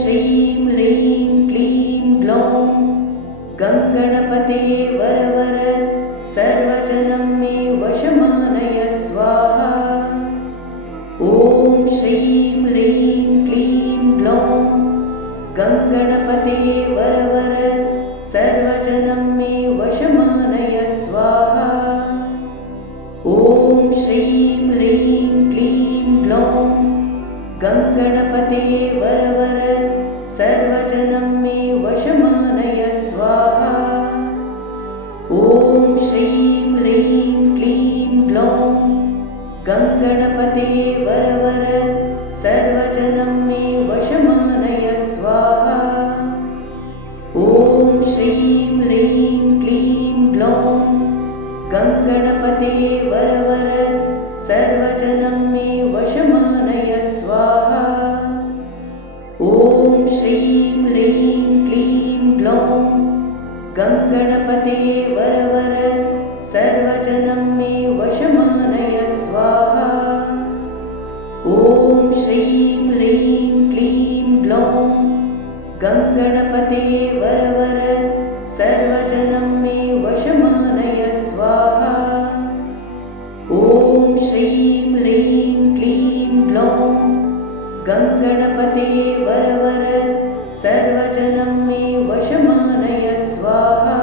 श्रीं ह्रीं क्लीं ग्लौं गङ्गणपते वरवर सर्वजनं मे वशमानय स्वाहा। ॐ श्रीं ह्रीं क्लीं ग्लौं गङ्गणपते वरवर सर्वजनं मे वशमानय स्वाहा। ॐ श्रीं ह्रीं क्लीं ग्लौं गङ्गणपते वरवर सर्वजनं मे वशमानय स्वाहा। ॐ श्रीं ह्रीं क्लीं ग्लौं गङ्गणपते वरवर सर्वजनं मे वशमानय स्वाहा। ॐ श्रीं ह्रीं क्लीं ग्लौं गङ्गणपते वरवर सर्वजनं मे वशमानय स्वाहा। ॐ श्रीं ह्रीं क्लीं ग्लौं गङ्गणपते वरवर सर्वजनं मे वशमानय स्वाहा। ॐ श्रीं ह्रीं क्लीं ग्लौं गङ्गणपते वरवर सर्वजनं मे वशमानय स्वाहा। ॐ श्रीं ह्रीं क्लीं ग्लौं गङ्गणपते वरवर सर्वजनं मे वशमानय स्वाहा।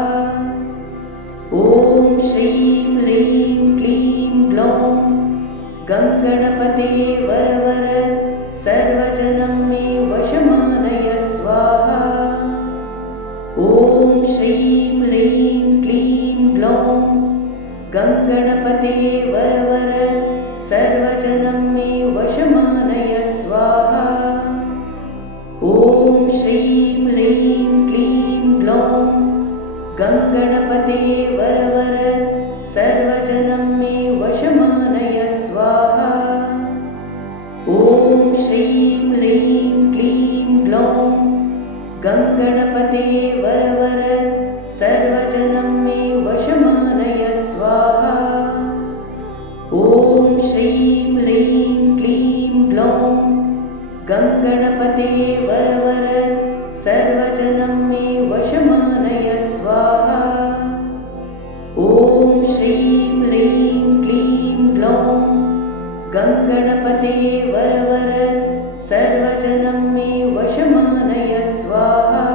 ॐ श्रीं ह्रीं क्लीं ग्लौं गङ्गणपते वरवर सर्वजनं मे वशमानय स्वाहा। ॐ श्रीं ह्रीं क्लीं ग्लौं गङ्गणपते वरवर सर्वजनं मे वशमानय स्वाहा। ॐ श्रीं ह्रीं क्लीं ग्लौं गङ्गणपते वरवर सर्वजनं मे वशमानय स्वाहा। ॐ श्रीं ह्रीं क्लीं ग्लौं गङ्गणपते वरवर सर्वजनं मे वशमानय स्वाहा। ॐ श्रीं ह्रीं क्लीं ग्लौं गङ्गणपते वरवर सर्वजनं मे वशमानय स्वाहा। ॐ श्रीं ह्रीं क्लीं ग्लौं गङ्गणपते वरवर सर्वजनं मे वशमानय स्वाहा।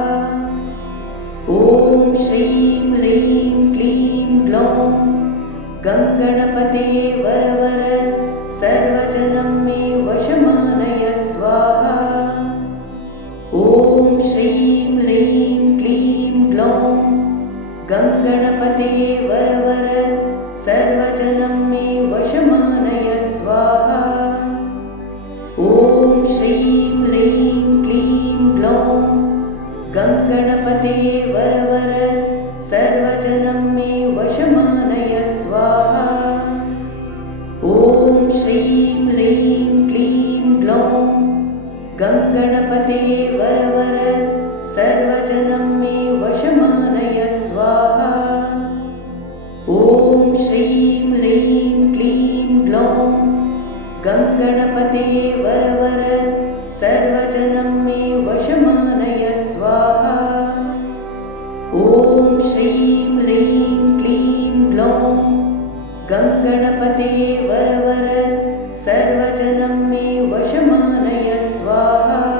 ॐ श्रीं ह्रीं क्लीं ग्लौं गङ्गणपते वरवर सर्वजनं मे वशमानय स्वाहा। ॐ श्रीं ह्रीं क्लीं ग्लौं गङ्गणपते वरवर सर्वजनं मे वशमानय स्वाहा। ॐ श्रीं ह्रीं क्लीं ग्लौं गङ्गणपते वरवर सर्वजनं मे वशमानय स्वाहा। ॐ श्रीं ह्रीं क्लीं ग्लौं गङ्गणपते वरवर सर्वजनं मे वशमानय स्वाहा। ॐ श्रीं ह्रीं क्लीं ग्लौं गङ्गणपते वरवर सर्वजनं मे वशमानय स्वाहा। ॐ श्रीं ह्रीं क्लीं ग्लौं गङ्गणपते वरवर सर्वजनं मे वशमानय स्वाहा।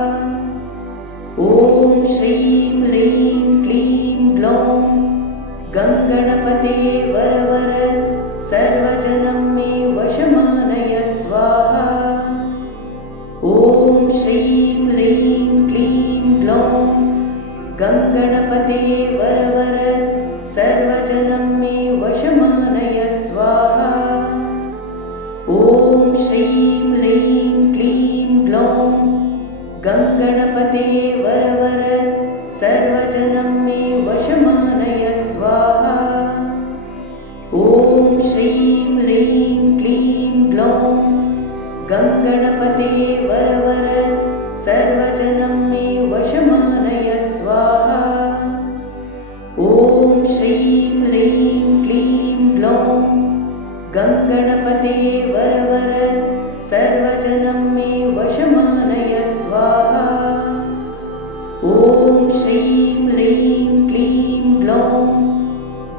ॐ श्रीं ह्रीं क्लीं ग्लौं गङ्गणपते वरवर सर्वजनं मे वशमानय स्वाहा। ॐ श्रीं ह्रीं क्लीं ग्लौं गङ्गणपते वरवर सर्वजनं मे वशमानय स्वाहा। ॐ श्रीं ह्रीं क्लीं ग्लौं गङ्गणपते वरवर सर्वजनं मे वशमानय स्वाहा। ॐ श्रीं ह्रीं क्लीं ग्लौं गङ्गणपते वरवर सर्वजनं मे वशमानय स्वाहा। ॐ श्रीं ह्रीं क्लीं ग्लौं गङ्गणपते वरवर सर्वजनं मे वशमानय स्वाहा।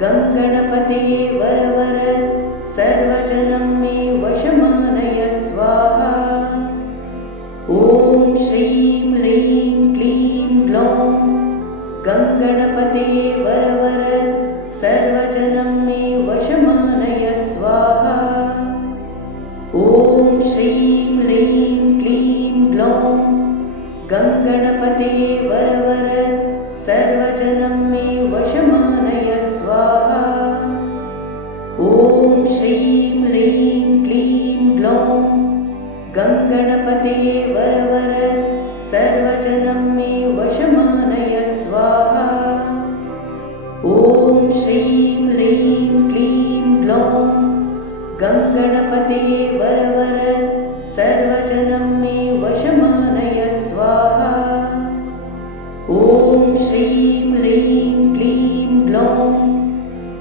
गङ्गणपते वरवर सर्वजनं मे वशमानय स्वाहा। ॐ श्रीं ह्रीं क्लीं ग्लौं गङ्गणपते वरवर सर्वजनं मे वशमानय स्वाहा। ॐ श्रीं ह्रीं क्लीं ग्लौं गङ्गणपते वरवर सर्वजनं मे वशमानय स्वाहा। ॐ श्रीं ह्रीं क्लीं ग्लौं गङ्गणपते वरवर सर्वजनं मे वशमानय स्वाहा। ॐ श्रीं ह्रीं क्लीं ग्लौं गङ्गणपते वरवर सर्वजनं मे वशमानय स्वाहा। ॐ श्रीं ह्रीं क्लीं ग्लौं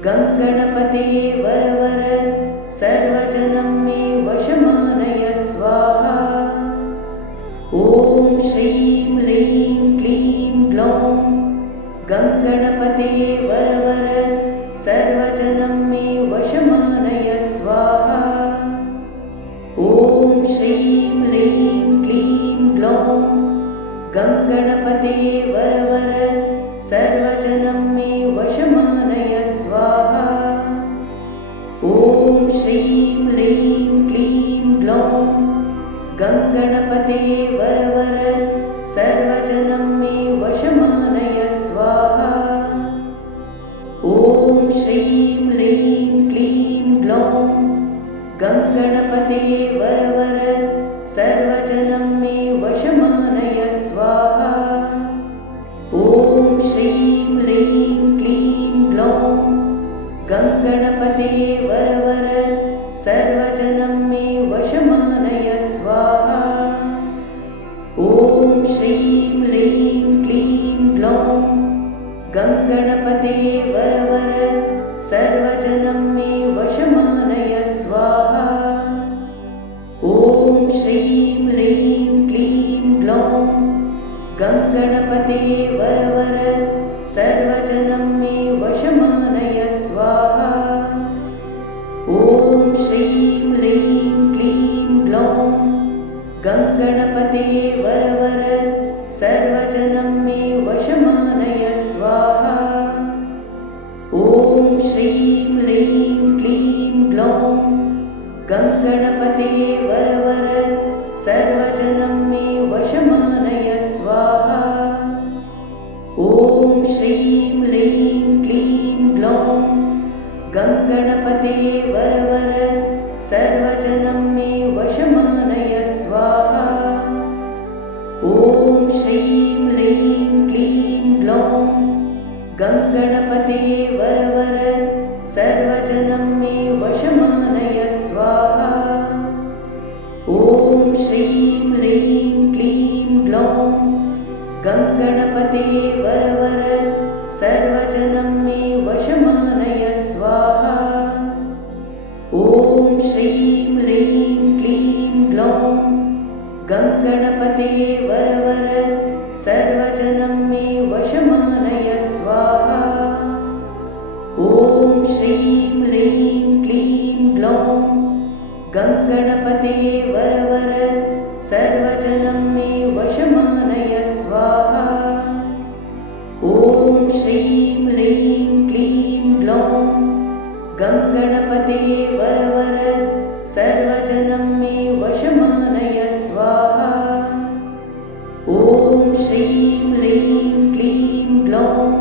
गङ्गणपते वरवर सर्वजनं मे वशमानय स्वाहा। ॐ श्रीं ह्रीं क्लीं ग्लौं गङ्गणपते वरवर सर्वजनं मे वशमानय स्वाहा। ॐ श्रीं ह्रीं क्लीं ग्लौं गङ्गणपते वरवर सर्वजनं मे वशमानय स्वाहा। ॐ श्रीं ह्रीं क्लीं ग्लौं गङ्गणपते वरवर सर्वजनं मे वशमानय स्वाहा। ॐ श्रीं ह्रीं क्लीं ग्लौं गङ्गणपते वरवर सर्वजनं मे वशमानय स्वाहा। ॐ श्रीं ह्रीं क्लीं ग्लौं गङ्गणपते वरवर सर्वजनं मे वशमानय स्वाहा। ॐ श्रीं ह्रीं क्लीं ग्लौं गङ्गणपते वरवर सर्वजनं मे वशमानय स्वाहा। ॐ श्रीं ह्रीं क्लीं ग्लौं गङ्गणपते वरवर सर्वजनं मे वशमानय स्वाहा। ॐ श्रीं ह्रीं क्लीं ग्लौं गङ्गणपते वरवर सर्वजनं मे वशमानय स्वाहा। ॐ श्रीं ह्रीं क्लीं ग्लौं गङ्गणपते वरवर सर्वजनं मे वशमानय स्वाहा। ॐ श्रीं ह्रीं क्लीं ग्लौं गङ्गणपते वरवर सर्वजनं मे वशमानय स्वाहा। ॐ श्रीं ह्रीं क्लीं ग्लौं गङ्गणपते वरवर सर्वजनं मे वशमानय स्वाहा। ॐ श्रीं ह्रीं क्लीं ग्लौं गङ्गणपते वरवर सर्वजनं मे वशमानय स्वाहा। ॐ श्रीं ह्रीं क्लीं ग्लौं गङ्गणपते वरवर सर्वजनं मे वशमानय स्वाहा। ॐ श्रीं ह्रीं क्लीं ग्लौं गङ्गणपते वरवर सर्वजनं मे वशमानय स्वाहा। ॐ श्रीं ह्रीं क्लीं ग्लौं गङ्गणपते वरवर सर्वजनं मे वशमानय स्वाहा। ॐ श्रीं ह्रीं क्लीं ग्लौं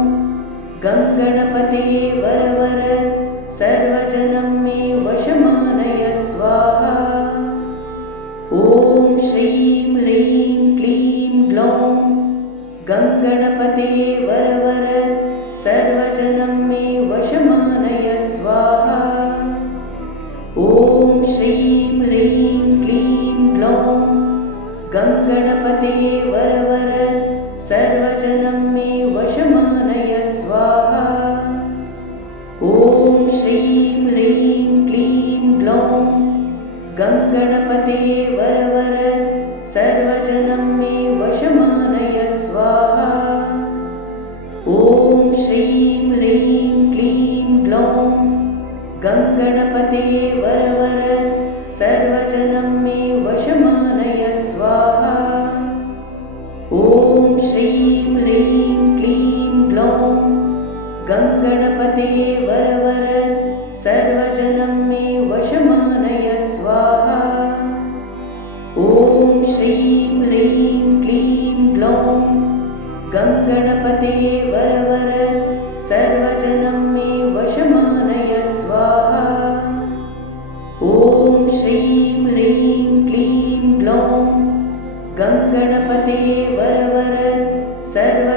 गङ्गणपते वरवर सर्वजनं मे वशमानय स्वाहा। ॐ श्रीं ह्रीं क्लीं ग्लौं गङ्गणपते वरवर सर्वजनं मे वशमानय स्वाहा। ॐ श्रीं ह्रीं क्लीं ग्लौं गङ्गणपते वरवर सर्वजनं मे वशमानय स्वाहा। ॐ श्रीं ह्रीं क्लीं ग्लौं गङ्गणपते वरवर सर्वजनं मे वशमानय स्वाहा। ॐ श्रीं ह्रीं क्लीं सर्व